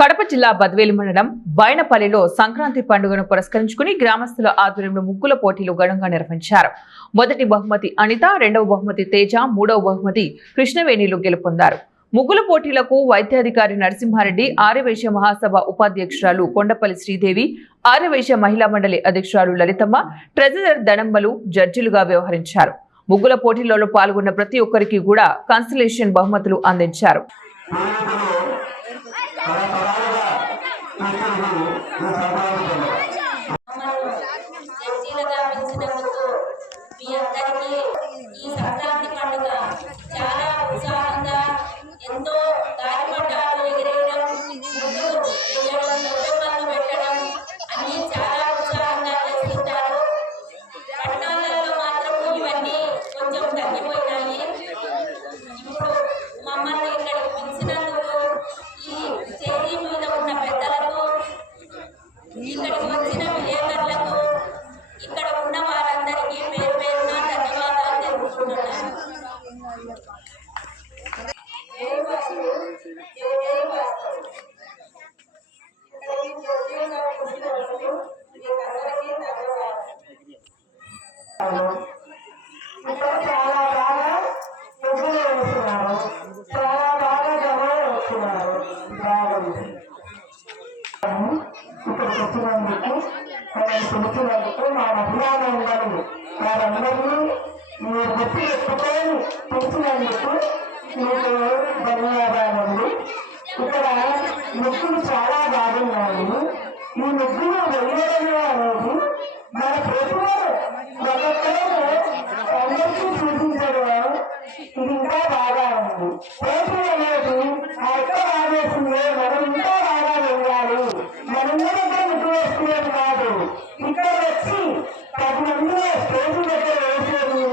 కడప జిల్లా బద్వేలు మండలం బైనపల్లిలో సంక్రాంతి పండుగను పురస్కరించుకుని గ్రామస్తుల ఆధ్వర్యంలో ముగ్గుల పోటీలు ఘనంగా నిర్వహించారు. మొదటి బహుమతి అనిత, రెండవ బహుమతి తేజ, మూడవ బహుమతి కృష్ణవేణిలు గెలుపొందారు. ముగ్గుల పోటీలకు వైద్యాధికారి నరసింహారెడ్డి, ఆర్యవైశ్య మహాసభ ఉపాధ్యక్షురాలు కొండపల్లి శ్రీదేవి, ఆర్యవైశ్య మహిళా మండలి అధ్యక్షురాలు లలితమ్మ, ట్రెజరర్ ధనంబలు జడ్జిలుగా వ్యవహరించారు. ముగ్గుల పోటీలలో పాల్గొన్న ప్రతి ఒక్కరికి కూడా కన్సలేషన్ బహుమతులు అందించారు. ఈ సంక్రాంతి పండుగ చాలా ఉత్సాహంగా ఎంతో గాలిపటాలు ఎగిరేయడం, ముగ్గులు పెట్టడం అన్ని చాలా ఉత్సాహంగా చేస్తుంటారు. పట్టణాలలో మాత్రం ఇవన్నీ కొంచెం తగ్గిపోయినాయి. ఇప్పుడు మమ్మల్ని ఇక్కడికి పిలిచినందుకు ఈ స్టేజీ మీద ఉన్న పెద్దలకు, ఇక్కడికి వచ్చిన విలేకరులకు, ఇక్కడ ఉన్న వారందరికీ పేరు పేరున ధన్యవాదాలు తెలుపుకుంటున్నాను. పిలిచినందుకు మా మహిళా మండలి వారందరినీ మీరు గుర్తు పెట్టుకొని పిలిచినందుకు మీకు ధన్యవాదాలండి. ఇక్కడ ముగ్గులు చాలా బాగున్నాయి. ఈ ముగ్గులు వెయ్యడమే అనేది మన ప్రతిభను ఒక్కొక్కరు అందరికీ చూపించడం ఇది ఇంకా బాగా ఉంది. పోటీ అనేది ఆ యొక్క ఆదేశంలో మనం ఇంకా బాగా వెయ్యాలి. మనందరూ ముగ్గు వేసుకునేది కాదు. ఇక్కడ వచ్చి 10 మంది స్టేజ్ దగ్గర